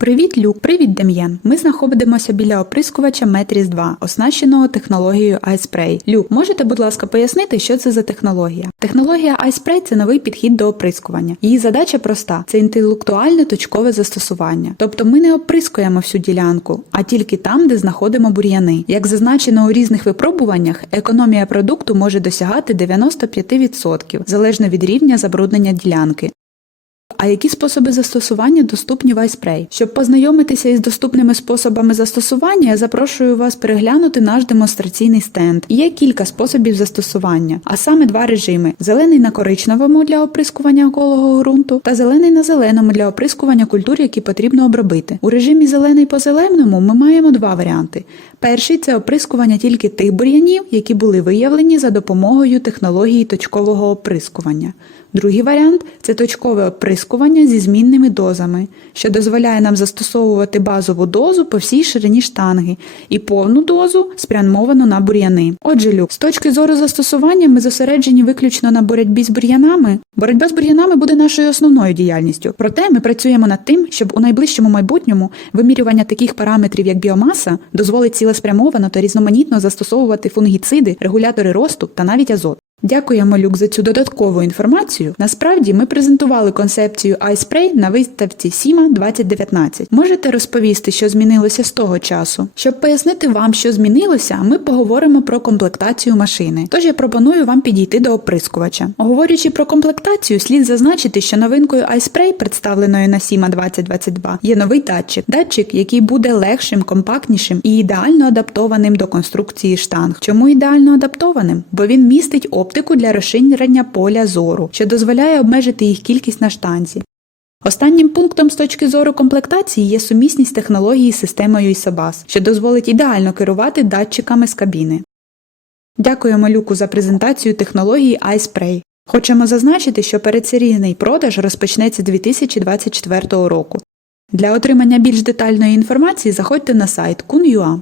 Привіт, Люк, привіт, Дем'ян. Ми знаходимося біля оприскувача Метріс 2, оснащеного технологією iSpray. Люк, можете, будь ласка, пояснити, що це за технологія? Технологія iSpray – це новий підхід до оприскування. Її задача проста: це інтелектуальне точкове застосування. Тобто ми не оприскуємо всю ділянку, а тільки там, де знаходимо бур'яни. Як зазначено у різних випробуваннях, економія продукту може досягати 95%, залежно від рівня забруднення ділянки. А які способи застосування доступні в iSpray? Щоб познайомитися із доступними способами застосування, я запрошую вас переглянути наш демонстраційний стенд. Є кілька способів застосування, а саме два режими: зелений на коричневому для оприскування околого ґрунту та зелений на зеленому для оприскування культур, які потрібно обробити. У режимі зелений по зеленому ми маємо два варіанти. Перший це оприскування тільки тих бур'янів, які були виявлені за допомогою технології точкового оприскування. Другий варіант це точкове оприскування зі змінними дозами, що дозволяє нам застосовувати базову дозу по всій ширині штанги і повну дозу спрямовану на бур'яни. Отже, Люк, з точки зору застосування ми зосереджені виключно на боротьбі з бур'янами. Боротьба з бур'янами буде нашою основною діяльністю. Проте ми працюємо над тим, щоб у найближчому майбутньому вимірювання таких параметрів, як біомаса, дозволить цілеспрямовано та різноманітно застосовувати фунгіциди, регулятори росту та навіть азот. Дякуємо, Люк, за цю додаткову інформацію. Насправді ми презентували концепцію iSpray на виставці SIMA 2019. Можете розповісти, що змінилося з того часу? Щоб пояснити вам, що змінилося, ми поговоримо про комплектацію машини. Тож я пропоную вам підійти до оприскувача. Говорячи про комплектацію, слід зазначити, що новинкою iSpray, представленою на SIMA 2022, є новий датчик. Датчик, який буде легшим, компактнішим і ідеально адаптованим до конструкції штанг. Чому ідеально адаптованим? Бо він містить оптику для розширення поля зору, що дозволяє обмежити їх кількість на штанзі. Останнім пунктом з точки зору комплектації є сумісність технології з системою ISABAS, що дозволить ідеально керувати датчиками з кабіни. Дякуємо Люку за презентацію технології iSpray. Хочемо зазначити, що передсерійний продаж розпочнеться 2024 року. Для отримання більш детальної інформації заходьте на сайт kun.ua.